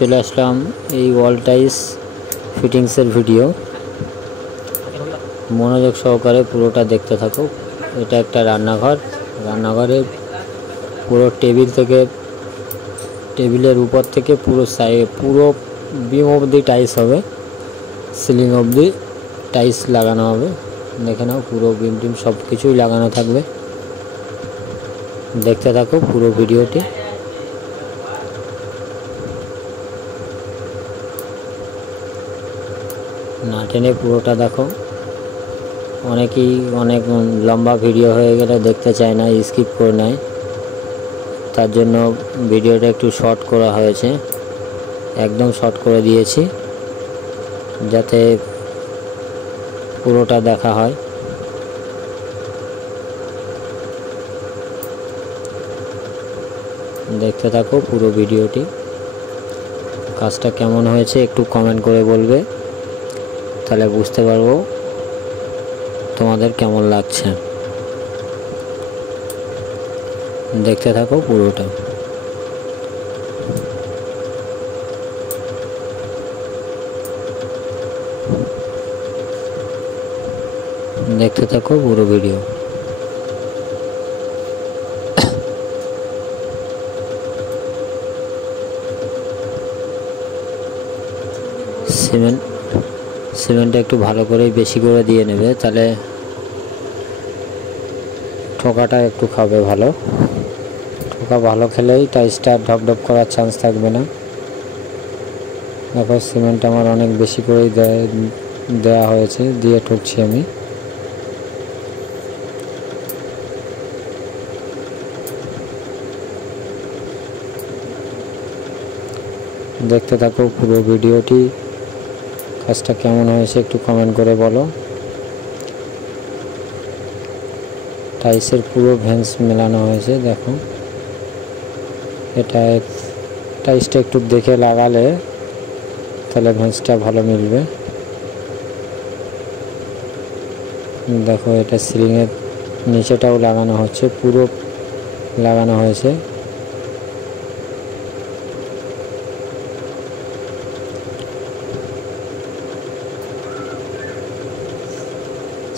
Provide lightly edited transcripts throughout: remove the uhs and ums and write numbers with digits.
চলে আসলাম এই wall tiles ফিটিংসের video. মনোযোগ সহকারে পুরোটা দেখতে থাকো। এটা একটা রান্নাঘর। রান্নাঘরের পুরো টেবিলের উপর থেকে পুরো বিম অবধি টাইলস হবে, সিলিং অবধি টাইলস লাগানো হবে। দেখে নাও, পুরো বিম টিম সব কিছুই লাগানো থাকবে। দেখতে থাকো পুরো ভিডিওটি। না টেনে পুরোটা দেখো। অনেকেই অনেক লম্বা ভিডিও হয়ে গেলে দেখতে চায় না, স্কিপ করে নেয়। তার জন্য ভিডিওটা একটু শর্ট করা হয়েছে, একদম শর্ট করে দিয়েছি যাতে পুরোটা দেখা হয়। দেখতে থাকো পুরো ভিডিওটি। কাজটা কেমন হয়েছে একটু কমেন্ট করে বলবে, তাহলে বুঝতে পারবো তোমাদের কেমন লাগছে। দেখতে থাকো পুরোটা। দেখতে থাকো পুরো ভিডিও। সিমেন্টটা একটু ভালো করে বেশি করে দিয়ে নেবে, তাহলে ঠোকাটা একটু খাবে ভালো। ঠোকা ভালো খেলেই টাইলসটা ঢপঢপ করার চান্স থাকবে না। দেখো সিমেন্ট আমার অনেক বেশি করেই দেওয়া হয়েছে, দিয়ে ঠুকছি আমি। দেখতে থাকো পুরো ভিডিওটি। কাজটা কেমন হয়েছে একটু কমেন্ট করে বলো। টাইলসের পুরো ভেন্স মেলানো হয়েছে, দেখো। এটা টাইলসটা একটু দেখে লাগালে তাহলে ভেন্সটা ভালো মিলবে। দেখো এটা সিলিংয়ের নিচেটাও লাগানো হচ্ছে, পুরো লাগানো হয়েছে।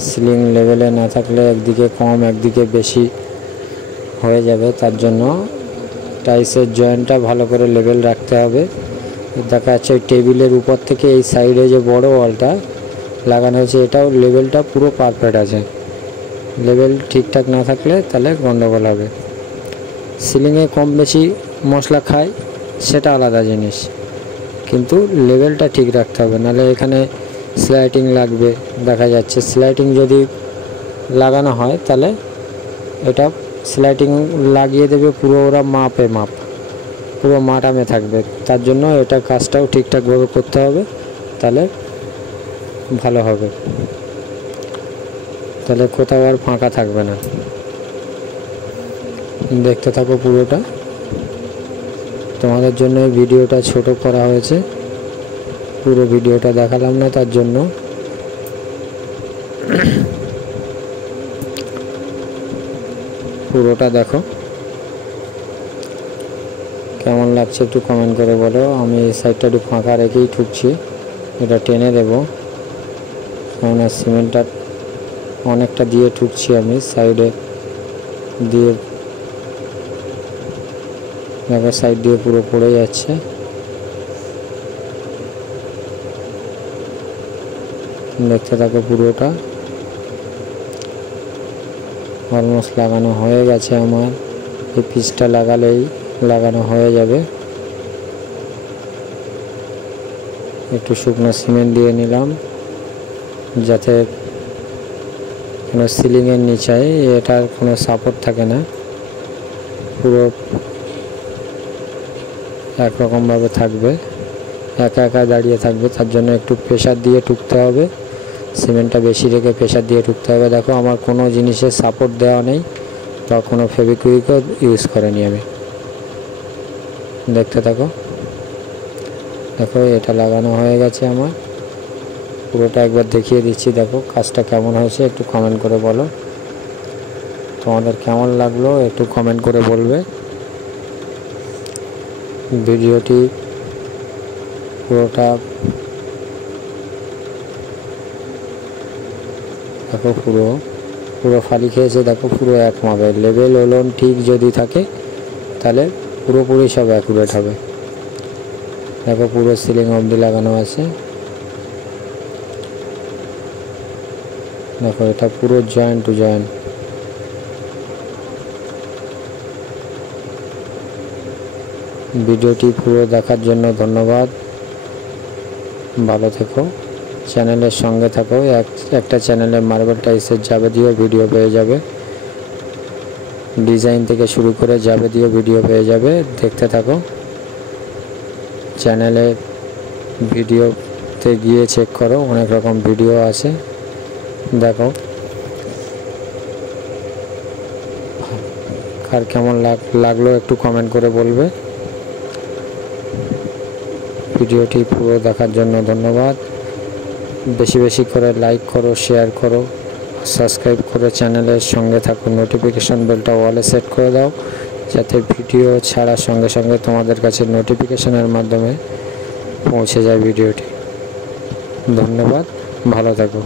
সিলিং লেভেলে না থাকলে একদিকে কম একদিকে বেশি হয়ে যাবে, তার জন্য টাইলসের জয়েন্টটা ভালো করে লেভেল রাখতে হবে। দেখা যাচ্ছে ওই টেবিলের উপর থেকে এই সাইডে যে বড় ওয়ালটা লাগানো হয়েছে, এটাও লেভেলটা পুরো পারফেক্ট আছে। লেভেল ঠিকঠাক না থাকলে তাহলে গন্ডগোল হবে। সিলিংয়ে কম বেশি মশলা খায় সেটা আলাদা জিনিস, কিন্তু লেভেলটা ঠিক রাখতে হবে, নাহলে এখানে স্লাইডিং লাগবে। দেখা যাচ্ছে স্লাইডিং যদি লাগানো হয় তাহলে এটা স্লাইডিং লাগিয়ে দেবে পুরো ওরা মাপে পুরো মাটামে থাকবে। তার জন্য এটা কাজটাও ঠিকঠাকভাবে করতে হবে, তাহলে ভালো হবে। তাহলে কোথাও আর ফাঁকা থাকবে না। দেখতে থাকো পুরোটা। তোমাদের জন্য এই ভিডিওটা ছোট করা হয়েছে, পুরো ভিডিওটা দেখালাম না, তার জন্য। পুরোটা দেখো কেমন লাগছে একটু কমেন্ট করে বলো। আমি এই সাইডটা একটু ফাঁকা রেখেই ঠুকছি, এটা টেনে দেবো, কেননা সিমেন্টটা অনেকটা দিয়ে ঠুকছি আমি সাইডে দিয়ে। দেখো সাইড দিয়ে পুরো পড়ে যাচ্ছে। দেখতে থাকো পুরোটা। অলমোস্ট লাগানো হয়ে গেছে আমার। এই পিসটা লাগালেই লাগানো হয়ে যাবে। একটু শুকনো সিমেন্ট দিয়ে নিলাম, যাতে কোনো সিলিংয়ের নিচে এটার কোনো সাপোর্ট থাকে না, পুরো একরকমভাবে থাকবে, একা একা দাঁড়িয়ে থাকবে। তার জন্য একটু প্রেশার দিয়ে ঠুকতে হবে, সিমেন্টটা বেশি রেখে প্রেশার দিয়ে ঠুকতে হবে। দেখো আমার কোনো জিনিসের সাপোর্ট দেওয়া নেই বা কোনো ফেভিকুইকও ইউজ করিনি আমি। দেখতে থাকো। দেখো এটা লাগানো হয়ে গেছে আমার। পুরোটা একবার দেখিয়ে দিচ্ছি। দেখো কাজটা কেমন হয়েছে একটু কমেন্ট করে বলো। তোমাদের কেমন লাগলো একটু কমেন্ট করে বলবে। ভিডিওটি পুরোটা দেখো, পুরো ফালি খেয়েছে। দেখো পুরো এক মাপে লেভেল ওলন ঠিক যদি থাকে তাহলে পুরোপুরি সব অ্যাকুরেট হবে। দেখো পুরো সিলিং অবধি লাগানো আছে। দেখো এটা পুরো জয়েন্ট টু জয়েন্ট। ভিডিওটি পুরো দেখার জন্য ধন্যবাদ। ভালো থেকো, চ্যানেলের সঙ্গে থাকো। একটা চ্যানেলে মার্বেল টাইলসের যাবতীয় ভিডিও পেয়ে যাবে, ডিজাইন থেকে শুরু করে যাবতীয় ভিডিও পেয়ে যাবে। দেখতে থাকো। চ্যানেলে ভিডিওতে গিয়ে চেক করো, অনেক রকম ভিডিও আছে। দেখো আর কেমন লাগলো একটু কমেন্ট করে বলবে। ভিডিওটি পুরো দেখার জন্য ধন্যবাদ। বেশি বেশি করে লাইক করো, শেয়ার করো, সাবস্ক্রাইব করে চ্যানেলের সঙ্গে থাকো। নোটিফিকেশন বেলটা অলে সেট করে দাও, যাতে ভিডিও ছাড়ার সঙ্গে সঙ্গে তোমাদের কাছে নোটিফিকেশনের মাধ্যমে পৌঁছে যায় ভিডিওটি। ধন্যবাদ, ভালো থাকো।